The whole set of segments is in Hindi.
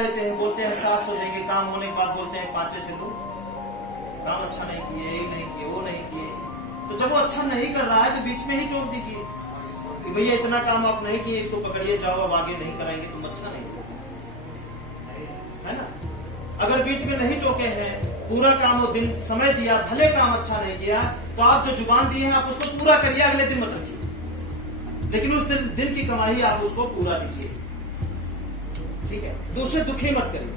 लेते हैं, बोलते हैं 700 देंगे, काम होने के बाद बोलते हैं 5 से दो, काम अच्छा नहीं किए, ये नहीं किए, वो नहीं किए। तो जब वो अच्छा नहीं कर रहा है तो बीच में ही टोक दीजिए कि भैया इतना काम आप नहीं किए, इसको पकड़िए, जाओ अब आगे नहीं कराएंगे, तुम अच्छा नहीं है ना। अगर बीच में नहीं टोके हैं, पूरा काम वो दिन समय दिया, भले काम अच्छा नहीं किया, तो आप जो जुबान दिए हैं आप उसको पूरा करिए, अगले दिन मत रखिए, लेकिन उस दिन की कमाई आप उसको पूरा दीजिए, ठीक है। दूसरे दुखी मत करिए।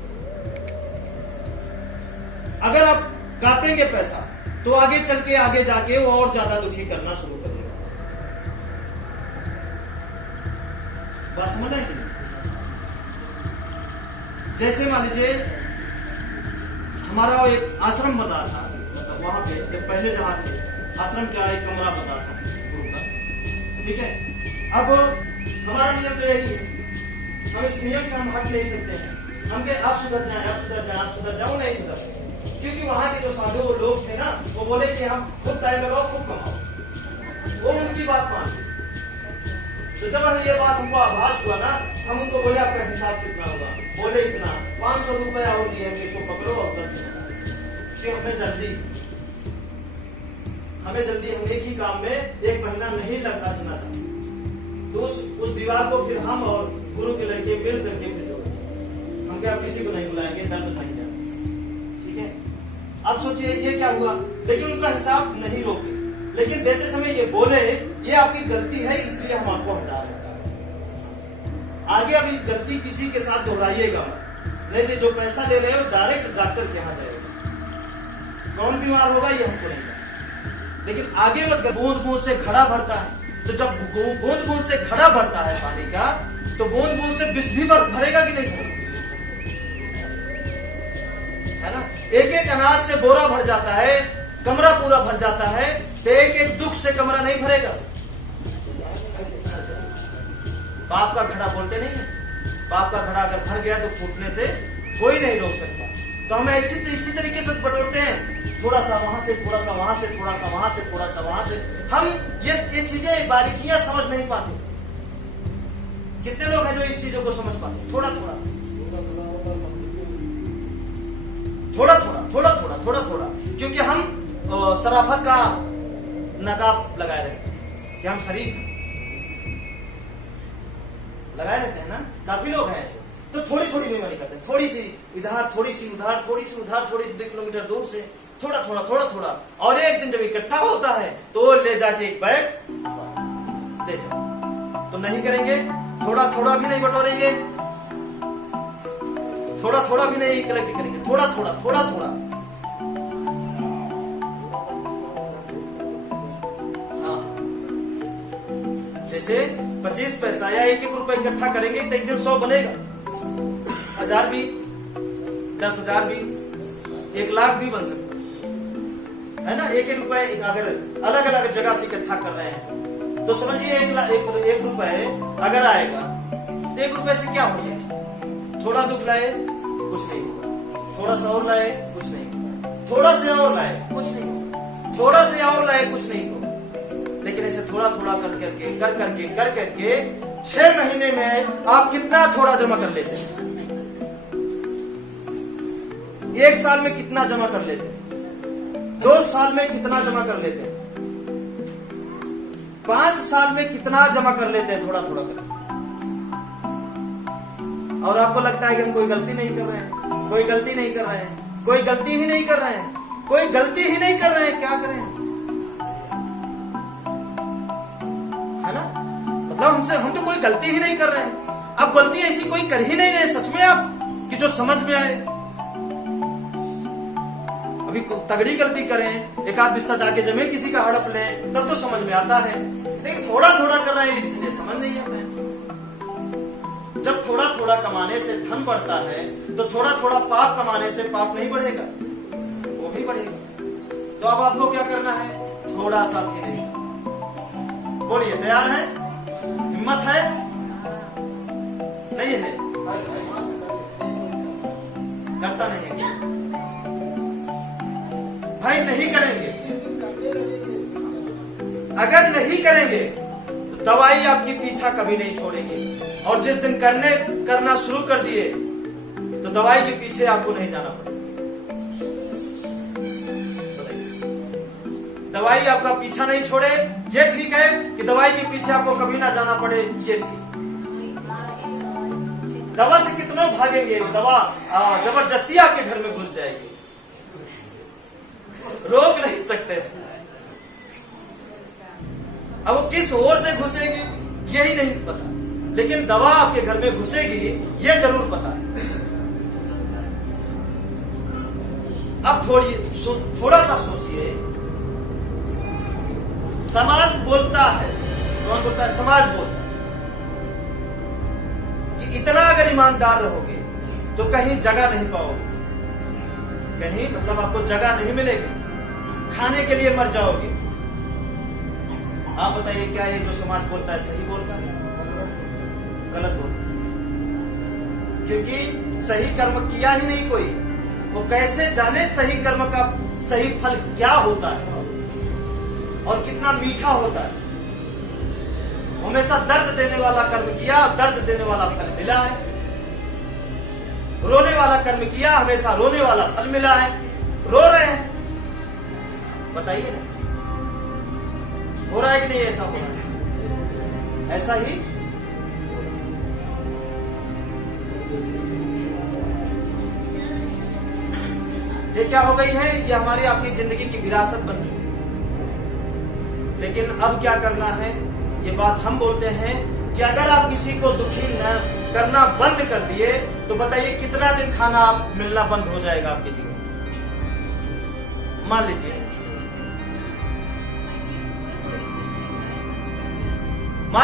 अगर आप काटेंगे पैसा तो आगे चल के आगे जाके वो और ज्यादा दुखी करना शुरू कर देगा। बात समझ है कि नहीं? जैसे मान लीजिए हमारा एक आश्रम बना था, मतलब वहां पे जब पहले जहां थे आश्रम क्या एक कमरा बना था गुरु का, ठीक है। अब हमारा नियम तो यही है, हम इस नियम से हम हट नहीं सकते हैं। हम के आप सुधर जाए, आप सुधर जाए, आप सुधर जाओ, नहीं सुधर, क्योंकि वहां के जो साधु लोग थे ना, वो बोले कि हम खूब टाइम लगाओ, खूब कमाओ, वो उनकी बात मान ली। तो जब हम ये बात हमको आभास हुआ ना, हम उनको बोले आपका हिसाब कितना होगा, बोले इतना, 500 रुपया और दिए, इसको पकड़ो और घर से क्यों, हमें जल्दी हम एक ही काम में 1 महीना नहीं लगना चाहते। तो उस दीवार को फिर हम और गुरु के लड़के मिल करके फिर हम क्या किसी को नहीं बुलाएंगे, दर्द नहीं जाए, ठीक है। अब सोचिए ये क्या हुआ, लेकिन उनका हिसाब नहीं रोके, लेकिन देते समय ये बोले ये आपकी गलती है, इसलिए हम आपको हटा रहे हैं। आगे अभी गलती किसी के साथ दोहराइएगा नहीं, जो पैसा ले रहे हो डायरेक्ट डॉक्टर के यहाँ जाएगा, कौन बीमार होगा ये हमको नहीं पता, लेकिन आगे मत। बूंद बूंद से घड़ा भरता है, तो जब बूंद बूंद से घड़ा भरता है पानी का, तो बूंद बूंद से विष भी भरेगा कि नहीं भरेगा, है ना। एक एक अनाज से बोरा भर जाता है, कमरा पूरा भर जाता है, तो एक एक दुख से कमरा नहीं भरेगा। पाप का घड़ा बोलते नहीं है, पाप का घड़ा अगर भर गया तो फूटने से कोई नहीं रोक सकता। तो हम इसी तरीके से बटोरते हैं, थोड़ा सा वहां से, थोड़ा सा वहां से, थोड़ा सा वहां से, थोड़ा सा वहां से। हम ये चीजें बारीकियां समझ नहीं पाते। कितने लोग हैं जो इस चीजों को समझ पाते? थोड़ा थोड़ा थोड़ा थोड़ा थोड़ा थोड़ा थोड़ा थोड़ा, क्योंकि हम शराफत का नकाब लगाए रहते हैं कि हम शरीफ लगाए रहते हैं ना, काफी लोग हैं ऐसे। तो थोड़ी थोड़ी बेईमानी करते हैं, थोड़ी सी इधर, थोड़ी सी उधर, थोड़ी सी उधर, थोड़ी सी 2 किलोमीटर दूर से, थोड़ा थोड़ा थोड़ा थोड़ा, और एक दिन जब इकट्ठा होता है तो ले जाके एक बैग ले जाओ। तो नहीं करेंगे, थोड़ा थोड़ा भी नहीं बटोरेंगे, थोड़ा थोड़ा भी नहीं कलेक्ट करेंगे, थोड़ा थोड़ा थोड़ा थोड़ा। हाँ, जैसे 25 पैसा या 1-1 रुपए इकट्ठा करेंगे तो एक दिन 100 बनेगा, 1000 भी, 10,000 भी, 1 लाख भी बन सकता है ना। 1-1 रुपए अगर अलग अलग जगह से इकट्ठा कर रहे हैं तो समझिए 1 रुपए अगर आएगा तो 1 रुपए से क्या हो सकता। थोड़ा दुख लाए कुछ नहीं होगा, थोड़ा सा और लाए कुछ नहीं होगा, थोड़ा से और लाए कुछ नहीं होगा, थोड़ा से और लाए कुछ नहीं होगा। लेकिन ऐसे थोड़ा थोड़ा कर करके 6 महीने में आप कितना थोड़ा जमा कर लेते हैं, 1 साल में कितना जमा कर लेते हैं, 2 साल में कितना जमा कर लेते हैं, 5 साल में कितना जमा कर लेते हैं, थोड़ा थोड़ा कर। और आपको लगता है कि हम कोई गलती नहीं कर रहे हैं, कोई गलती नहीं कर रहे हैं, कोई गलती ही नहीं कर रहे हैं, कोई गलती ही नहीं कर रहे हैं, क्या करें, है ना। मतलब हम तो कोई गलती ही नहीं कर रहे हैं। अब गलती ऐसी कोई कर ही नहीं रहे सच में आप, कि जो समझ में आए। अभी तगड़ी गलती करें, एक आध हिस्सा जाके जमीन किसी का हड़प लें, तब तो समझ में आता है, लेकिन थोड़ा थोड़ा कर रहे हैं इसलिए समझ नहीं आता है। जब थोड़ा थोड़ा कमाने से धन बढ़ता है, तो थोड़ा थोड़ा पाप कमाने से पाप नहीं बढ़ेगा, वो भी बढ़ेगा। तो अब आपको क्या करना है, थोड़ा सा भी नहीं। बोलिए, तैयार है? हिम्मत है? नहीं है? करता नहीं है भाई, नहीं करेंगे। अगर नहीं करेंगे तो दवाई आपकी पीछा कभी नहीं छोड़ेगी, और जिस दिन करना शुरू कर दिए दवाई के पीछे आपको नहीं जाना पड़ेगा। दवाई आपका पीछा नहीं छोड़े, ये ठीक है कि दवाई के पीछे आपको कभी ना जाना पड़े, ये ठीक। दवा से कितना भागेंगे, दवा जबरदस्ती आपके घर में घुस जाएगी, रोक नहीं सकते। अब वो किस ओर से घुसेगी यही नहीं पता, लेकिन दवा आपके घर में घुसेगी ये जरूर पता है। अब थोड़ा सा सोचिए, समाज बोलता है, कौन बोलता है? समाज बोलता है कि इतना अगर ईमानदार रहोगे तो कहीं जगह नहीं पाओगे, कहीं मतलब आपको जगह नहीं मिलेगी, खाने के लिए मर जाओगे। आप बताइए क्या ये जो समाज बोलता है सही बोलता है, गलत बोलता है? क्योंकि सही कर्म किया ही नहीं कोई, वो कैसे जाने सही कर्म का सही फल क्या होता है और कितना मीठा होता है। हमेशा दर्द देने वाला कर्म किया, दर्द देने वाला फल मिला है। रोने वाला कर्म किया, हमेशा रोने वाला फल मिला है। रो रहे हैं, बताइए ना, हो रहा है कि नहीं? ऐसा हो रहा है, ऐसा ही ये क्या हो गई है, ये हमारी आपकी जिंदगी की विरासत बन चुकी है। लेकिन अब क्या करना है, ये बात हम बोलते हैं कि अगर आप किसी को दुखी न करना बंद कर दिए तो बताइए कितना दिन खाना आप मिलना बंद हो जाएगा आपके जीवन। मान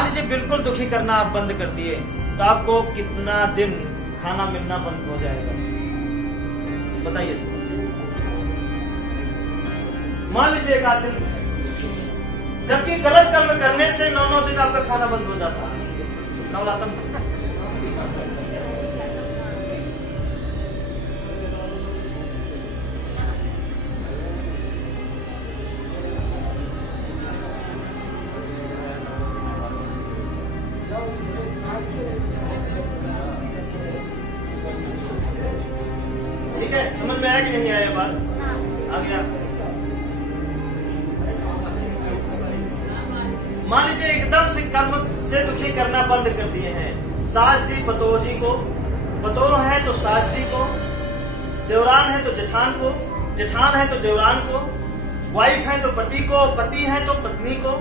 लीजिए बिल्कुल दुखी करना आप बंद कर दिए तो आपको कितना दिन खाना मिलना बंद हो जाएगा, बताइए तो। मान लीजिए एक आध दिन, जबकि गलत कर्म करने से 9 दिन आपका खाना बंद हो जाता है। नवरात्र ठीक है, समझ में आया कि नहीं आया बात? आ गया। मान लीजिए एकदम से कर्म से दुखी करना बंद कर दिए हैं। सास जी पतोह जी को, पतोह है तो सास जी को, देवरान है तो जेठान को, जेठान है तो देवरान को, वाइफ है तो पति को, पति है तो पत्नी को,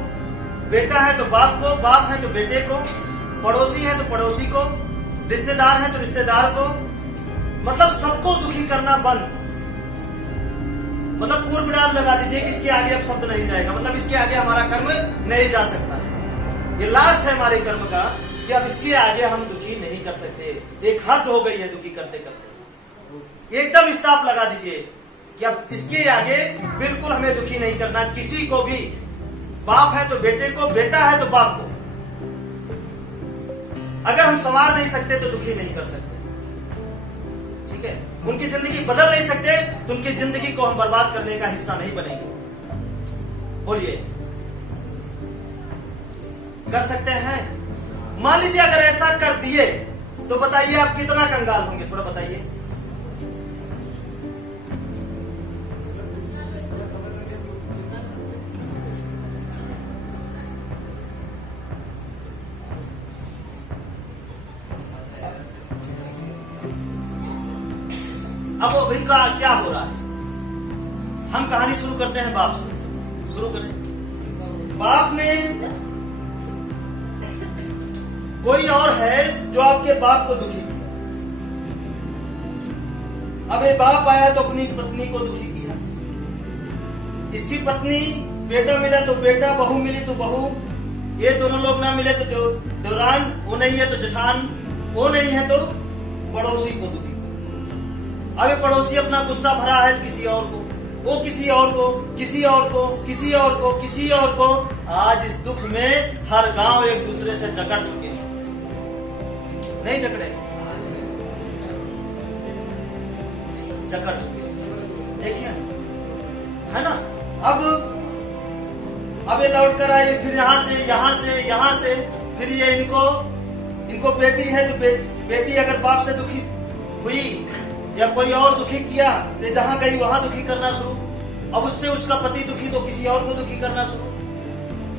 बेटा है तो बाप को, बाप है तो बेटे को, पड़ोसी है तो पड़ोसी को, रिश्तेदार है तो रिश्तेदार को, मतलब सबको दुखी करना बंद। मतलब पूर्ण विराम लगा दीजिए कि इसके आगे अब शब्द नहीं जाएगा, मतलब इसके आगे हमारा कर्म नहीं जा सकता है। ये लास्ट है हमारे कर्म का कि अब इसके आगे हम दुखी नहीं कर सकते, एक हद हो गई है दुखी करते करते। एकदम स्टॉप लगा दीजिए कि अब इसके आगे बिल्कुल हमें दुखी नहीं करना किसी को भी। बाप है तो बेटे को, बेटा है तो बाप को। अगर हम संवार नहीं सकते तो दुखी नहीं कर सकते, ठीक है? उनकी जिंदगी बदल नहीं सकते तो उनकी जिंदगी को हम बर्बाद करने का हिस्सा नहीं बनेंगे। बोलिए, कर सकते हैं? मान लीजिए अगर ऐसा कर दिए तो बताइए आप कितना कंगाल होंगे, थोड़ा बताइए। अब वो अभी का क्या हो रहा है, हम कहानी शुरू करते हैं बाप से। शुरू करें। बाप ने, कोई और है जो आपके बाप को दुखी किया। अब ये बाप आया तो अपनी पत्नी को दुखी किया, इसकी पत्नी, बेटा मिला तो बेटा, बहू मिली तो बहू, ये दोनों लोग ना मिले तो देवरान, वो नहीं है तो जेठान, वो नहीं है तो पड़ोसी को दुखी। अब पड़ोसी अपना गुस्सा भरा है तो किसी और को, वो किसी और को, किसी और को, किसी और को, किसी और को। आज इस दुख में हर गांव एक दूसरे से जकड़ चुके हैं, नहीं जकड़े? जकड़ चुके हैं, देखिए, है ना? अब ये लौट कर आए, फिर यहां से, यहां से, यहां से, फिर ये इनको बेटी है तो बेटी अगर बाप से दुखी हुई या कोई और दुखी किया तो जहां गई वहां दुखी करना शुरू। अब उससे उसका पति दुखी तो किसी और को दुखी करना शुरू।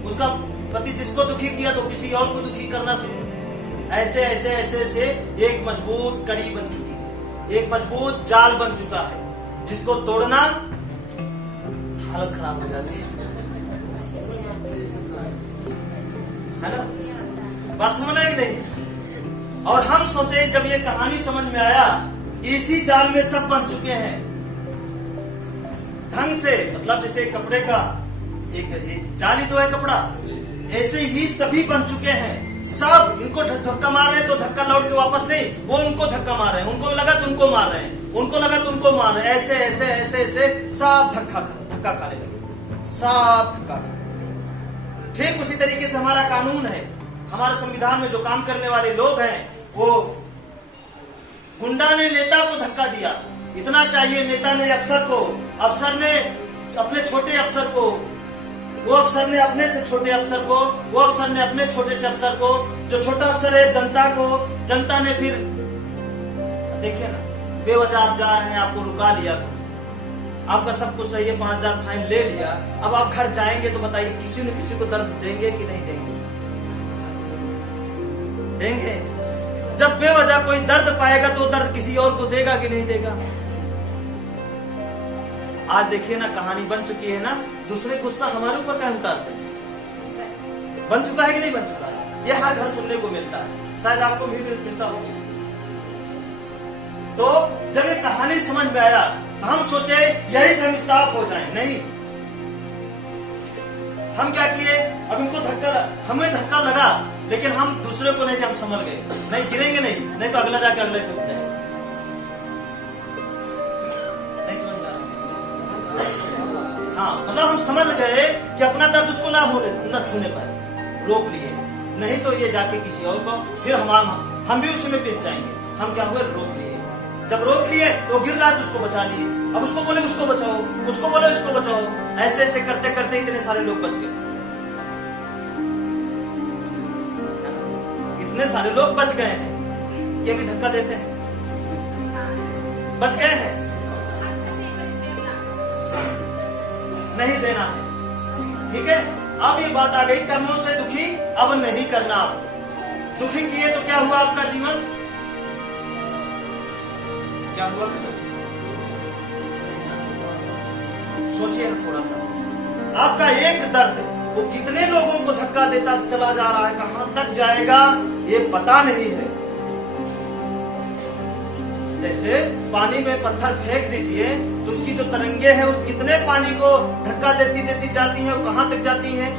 उसका पति जिसको दुखी किया तो किसी और को दुखी करना शुरू। ऐसे ऐसे ऐसे ऐसे एक मजबूत कड़ी बन चुकी है, एक मजबूत जाल बन चुका है, जिसको तोड़ना हालत खराब हो जाती है ना। बात समझ आई नहीं? और हम सोचे जब ये कहानी समझ में आया, इसी जाल में सब बन चुके हैं ढंग से। मतलब जैसे कपड़े का एक जाली तो है कपड़ा, ऐसे ही सभी बन चुके हैं। सब इनको धक्का मार रहे हैं तो धक्का लौट के वापस नहीं, वो उनको धक्का मार रहे हैं। उनको लगा तो उनको मार रहे हैं, उनको लगा तो उनको मार रहे हैं। ऐसे ऐसे ऐसे ऐसे सब धक्का खाने लगे, सब धक्का खा। ठीक उसी तरीके से हमारा कानून है, हमारे संविधान में जो काम करने वाले लोग हैं, वो गुंडा ने नेता को धक्का दिया, इतना चाहिए। नेता ने अफसर को, अफसर ने अपने छोटे अफसर को, वो अफसर ने अपने से छोटे अफसर को, वो अफसर ने अपने छोटे से अफसर को, जो छोटा अफसर है जनता को, जनता ने फिर देखिए ना, बेवजह आप जा रहे हैं, आपको रुका लिया, आपका सब कुछ सही है, 5000 फाइन ले लिया। अब आप घर जाएंगे तो बताइए किसी न किसी को दर्द देंगे कि नहीं देंगे? देंगे। जब बेवजह कोई दर्द पाएगा तो दर्द किसी और को देगा कि नहीं देगा? आज देखिए ना, कहानी बन चुकी है ना, दूसरे गुस्सा हमारे ऊपर क्या उतारते हैं? बन चुका है कि नहीं बन चुका है? ये हर घर सुनने को मिलता है, शायद आपको भी मिलता हो। तो जब ये कहानी समझ में आया तो हम सोचे यही से हम स्टॉप हो जाएं। नहीं, हम क्या किए, अब इनको हमें धक्का लगा, लेकिन हम दूसरे को नहीं, हम समझ गए नहीं गिरेंगे, नहीं तो अगला जाके अगले पे उठे। हाँ, मतलब हम समझ गए कि अपना दर्द उसको ना छूने पाए, रोक लिए। नहीं तो ये जाके किसी और को, फिर हम भी उसी में पिस जाएंगे। हम क्या हुए, रोक लिए। जब रोक लिए तो गिर रहा तो उसको बचा लिए। अब उसको बोले उसको बचाओ, उसको बोले उसको बचाओ। ऐसे ऐसे करते करते इतने सारे लोग बच गए, इतने सारे लोग बच गए हैं। ये भी धक्का देते हैं, बच गए हैं। नहीं देना है, ठीक है। अब ये बात आ गई, कर्मों से दुखी अब नहीं करना। आप दुखी किए तो क्या हुआ, आपका जीवन क्या हुआ? सोचिए थोड़ा सा, आपका एक दर्द वो कितने लोगों को धक्का देता चला जा रहा है, कहां तक जाएगा ये पता नहीं है। जैसे पानी में पत्थर फेंक दीजिए तो उसकी जो तरंगे हैं, वो कितने पानी को धक्का देती देती जाती हैं, और कहां तक जाती हैं,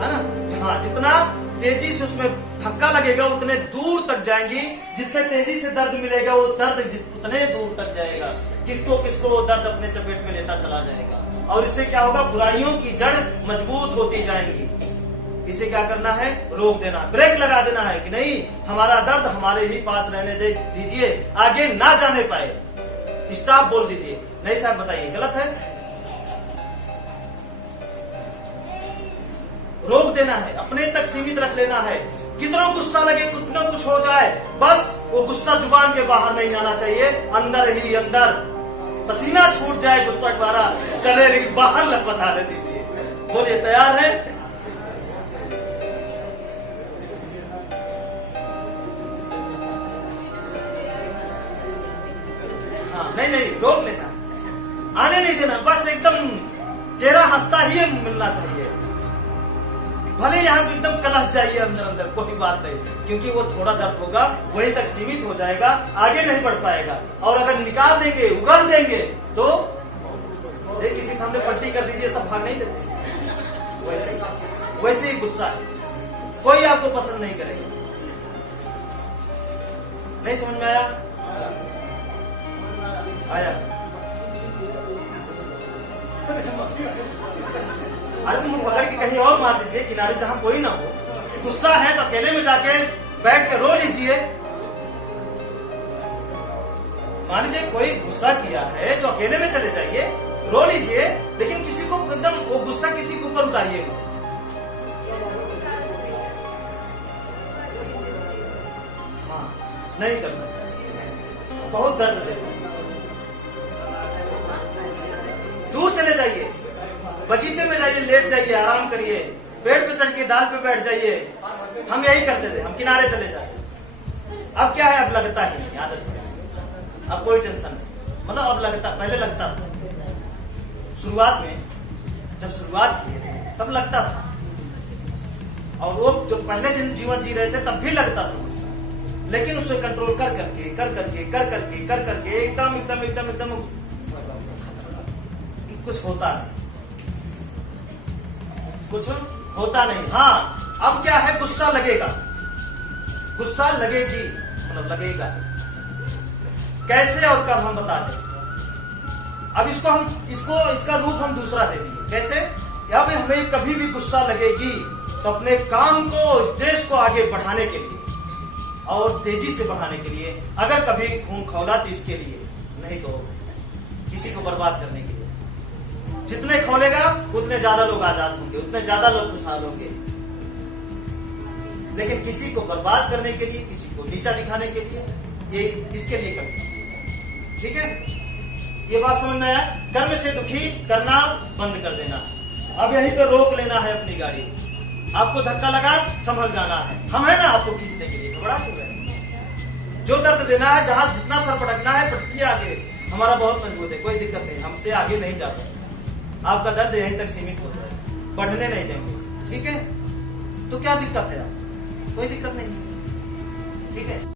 है ना। हाँ, जितना तेजी से उसमें धक्का लगेगा उतने दूर तक जाएंगी, जितने तेजी से दर्द मिलेगा वो दर्द उतने दूर तक जाएगा। किसको किसको वो दर्द अपने चपेट में लेता चला जाएगा, और इससे क्या होगा, बुराइयों की जड़ मजबूत होती जाएंगी। इसे क्या करना है, रोक देना, ब्रेक लगा देना है कि नहीं, हमारा दर्द हमारे ही पास रहने दीजिए, आगे ना जाने पाए। स्टॉप बोल दीजिए। नहीं साहब बताइए, गलत है? रोक देना है, अपने तक सीमित रख लेना है। कितना गुस्सा लगे, कितना कुछ हो जाए, बस वो गुस्सा जुबान के बाहर नहीं आना चाहिए, अंदर ही अंदर पसीना छूट जाए, गुस्सा द्वारा चले लेकिन बाहर लपटाने दीजिए। बोलिए, तैयार है? हाँ, नहीं, रोक लेना, आने नहीं देना, बस एकदम चेहरा हंसता ही मिलना चाहिए। भले यहाँ एकदम कलश जाइए अंदर, कोई बात नहीं, क्योंकि वो थोड़ा दर्द होगा, वहीं तक सीमित हो जाएगा, आगे नहीं बढ़ पाएगा। और अगर निकाल देंगे, उगल देंगे, तो किसी सामने पट्टी कर दीजिए, सब भाग नहीं देते। वैसे ही गुस्सा है, कोई आपको पसंद नहीं करेगा। नहीं समझ में आया? अरे तुम पकड़ के कहीं और मार दीजिए, किनारे जहां कोई ना हो। गुस्सा है तो अकेले में जाके बैठ के रो लीजिए। मान लीजिए कोई गुस्सा किया है तो अकेले में चले जाइए, रो लीजिए, लेकिन किसी को एकदम वो गुस्सा किसी के ऊपर उतारिएगा। हाँ, नहीं करना, बहुत दर्द देता है। दूर चले जाइए, बगीचे में जाइए, लेट जाइए, आराम करिए, पेड़ पे चढ़ के डाल पे बैठ जाइए। हम यही करते थे, हम किनारे चले जाते। अब क्या है, अब लगता ही नहीं, आदत है, अब कोई टेंशन नहीं। मतलब अब लगता, पहले लगता था, शुरुआत में जब शुरुआत की तब लगता था, और वो जो पहले दिन जीवन जी रहे थे तब भी लगता था, लेकिन उसे कंट्रोल कर करके एकदम कुछ होता नहीं, कुछ होता नहीं। हाँ, अब क्या है, गुस्सा लगेगा, गुस्सा लगेगी, मतलब लगेगा। कैसे और कब हम बता दें। अब इसका रूप हम दूसरा दे दिए। कैसे? अब हमें कभी भी गुस्सा लगेगी तो अपने काम को, देश को आगे बढ़ाने के लिए और तेजी से बढ़ाने के लिए, अगर कभी खून खौला तो इसके लिए, नहीं तो किसी को बर्बाद करने के लिए। जितने खोलेगा उतने ज्यादा लोग आजाद होंगे, उतने ज्यादा लोग खुशहाल होंगे। लेकिन किसी को बर्बाद करने के लिए, किसी को नीचा दिखाने के लिए, ये इसके लिए कभी, ठीक है? ये बात समझ में आया? कर्म से दुखी करना बंद कर देना। अब यहीं पे रोक लेना है अपनी गाड़ी। आपको धक्का लगा, संभल जाना है। हम है ना आपको खींचने के लिए, घबरा क्यों रहे? जो दर्द देना है, जहां जितना सर पटकना है पटकिए आगे। हमारा बहुत मजबूत है, कोई दिक्कत नहीं, हमसे आगे नहीं जाता। आपका दर्द यहीं तक सीमित होता है, बढ़ने नहीं देंगे, ठीक है? तो क्या दिक्कत है? कोई दिक्कत नहीं, ठीक है?